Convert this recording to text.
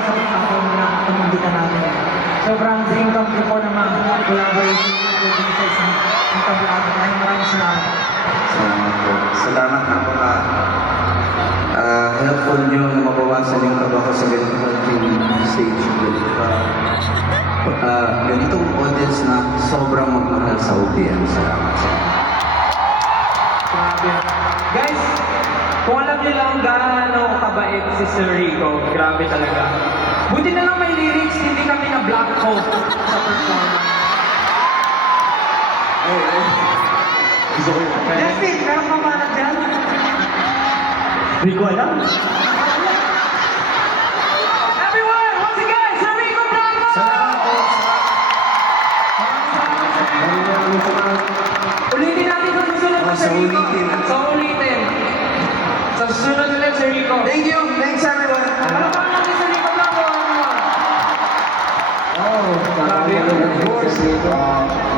sa platform na tumumbitan natin. Sobrang dream come true po na mag-collaboration with you sa isang tablado. Maraming salamat. Salamat po. Salamat napaka helpful nyo na mabawasan yung kaba ko sa ganitong stage. Ganitong audience na sobrang magmahal sa OPM. Salamat sa inyo. Grabe. Guys, kung alam niyo lang gaano kabait si Sir Rico, grabe talaga. Buti na lang may lyrics, hindi kami na black hole sa performance. Gusto ko yun. Justin, meron ka ba na dyan? Hindi ko alam. Everyone, once again, Sir Rico Blanco! Salamat po. Ulitin natin sa susunod na Sa Sir Rico. ulitin. Sa ulitin. Sa susunod ulit, Sir Rico. Thank you. Thanks everyone. Ano pa natin Sir Rico Blanco? Oh, Grabe. of course.